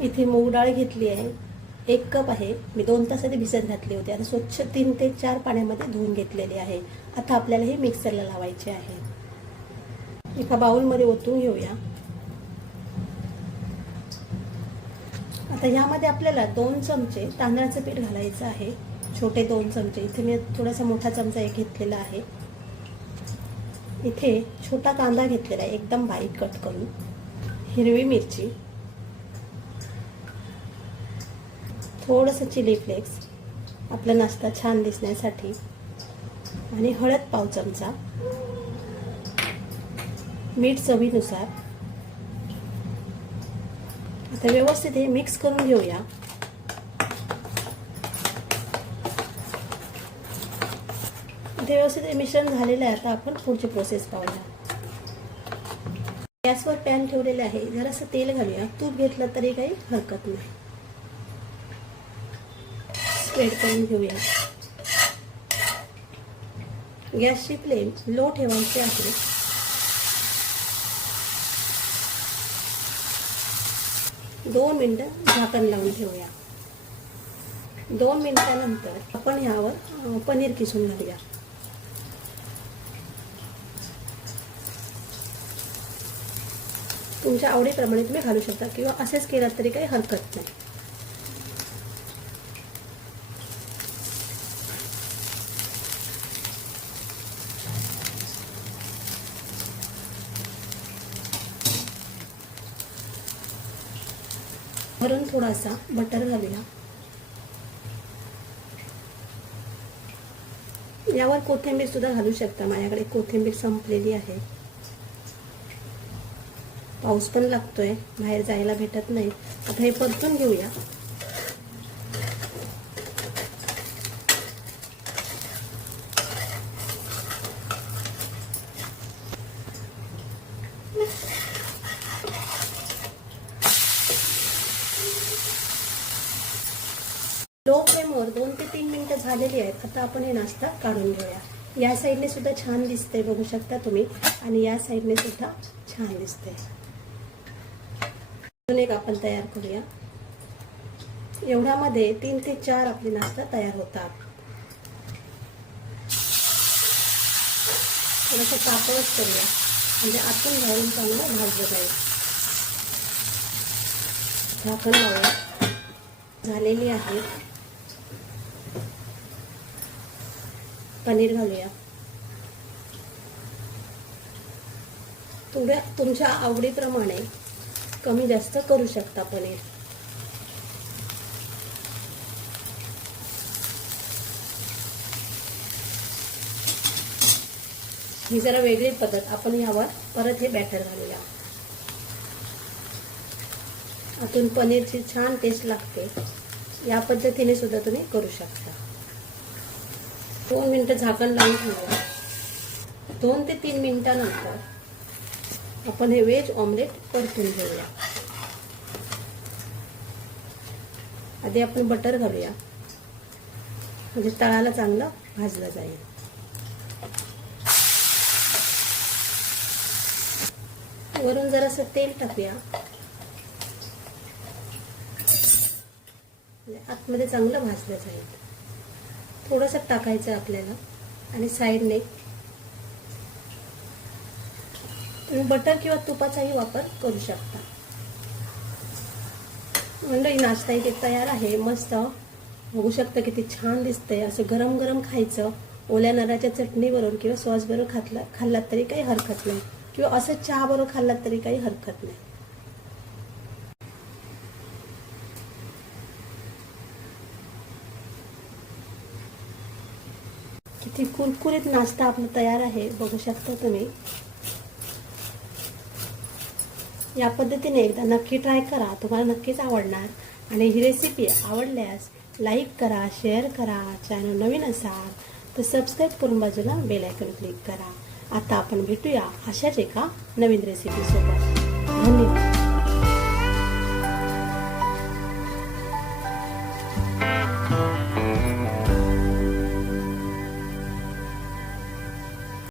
इथे मूग डाळ घेतली आहे, 1 कप आहे. मी 2 तास आधी भिजत घातले होते आणि स्वच्छ 3 ते 4 पाण्यामध्ये धुवून घेतलेले आहे. आता आपल्याला हे मिक्सरला लावायचे आहे. एका बाउलमध्ये ओतून घेऊया. आता यामध्ये आपल्याला 2 चमचे तांदळाचं पीठ घालायचं आहे. छोटे 2 चमचे. इथे मी थोडासा मोठा चमचा एक घेतलेला आहे. इथे छोटा कांदा घेतलेला आहे एकदम बारीक कट करून. हिरवी मिरची, थोडंसं चिली फ्लेक्स आपला नाश्ता छान दिसण्यासाठी, आणि हळद पाव चमचा, मीठ चवीनुसार. आता व्यवस्थित हे मिक्स करून घेऊया. इथे व्यवस्थित मिश्रण झालेलं आहे. आता आपण पुढची प्रोसेस पाहूया. गॅसवर पॅन ठेवलेले आहे. जरासं तेल घालूया. तूप घेतलं तरी काही हरकत नाही. स्प्रेड करून घेऊया. गॅसची फ्लेम लो ठेवायची आहे. दोन मिनिटं झाकण लावून ठेवूया. 2 मिनिटानंतर आपण यावर पनीर किसून घालूया. तुमच्या आवडीप्रमाणे तुम्ही घालू शकता किंवा असेच केलं तरी काही हरकत नाही. वरून थोडासा बटर घालूया. यावर कोथिंबीर सुद्धा घालू शकता. माझ्याकडे कोथिंबीर संपलेली आहे. पाऊस पण लागतोय, बाहेर जायला भेटत नाही. आता हे परतून घेऊया. लो फ्लेमवर 2 ते 3 मिनिटं झालेली आहेत. आता आपण हे नाश्ता काढून घेऊया. या साईडने सुद्धा छान दिसते, बघू शकता तुम्ही, आणि या साईडने सुद्धा छान दिसते. अजून एक आपण तयार करूया. एवढ्यामध्ये 3 ते 4 आपले नाश्ता तयार होतात. थोडंसं पातळच करूया, म्हणजे आतून घालून चांगलं भाजलं जाईल. झाकण लावूया. झालेली आहे. पनीर घालूया. तुमच्या आवडीप्रमाणे कमी जास्त करू शकता पनीर. ही जरा वेगळी पद्धत. आपण यावर परत हे बॅटर घालूया. आतून पनीरची छान टेस्ट लागते. या पद्धतीने सुद्धा तुम्ही करू शकता. 2 मिनिटं झाकण लावून ठेवूया. 2 ते 3 मिनिटानंतर आपण हे व्हेज ऑमलेट परतून घेऊया. आधी आपण बटर घालूया, म्हणजे तळाला चांगलं भाजलं जाईल. वरून जरासं तेल टाकूया, आतमध्ये चांगलं भाजलं जाईल. थोडंसं टाकायचं आपल्याला, आणि साईडने तुम्ही बटर किंवा तुपाचाही वापर करू शकता. मंडळी, नाश्ता इथे तयार आहे. मस्त बघू शकता किती छान दिसतंय. असं गरम गरम खायचं ओल्या नारळाच्या चटणीबरोबर किंवा सॉस बरोबर खाल्लात तरी काही हरकत नाही, किंवा असं चहा बरोबर खाल्लात तरी काही हरकत नाही. किती कुरकुरीत नाश्ता आपला तयार आहे, बघू शकता तुम्ही. या पद्धतीने एकदा नक्की ट्राय करा, तुम्हाला नक्कीच आवडणार. आणि ही रेसिपी आवडल्यास लाईक करा, शेअर करा. चॅनल नवीन असाल तर सबस्क्राईब करून बाजूला बेल आयकॉन क्लिक करा. आता आपण भेटूया अशाच एका नवीन रेसिपी सोबत. धन्यवाद.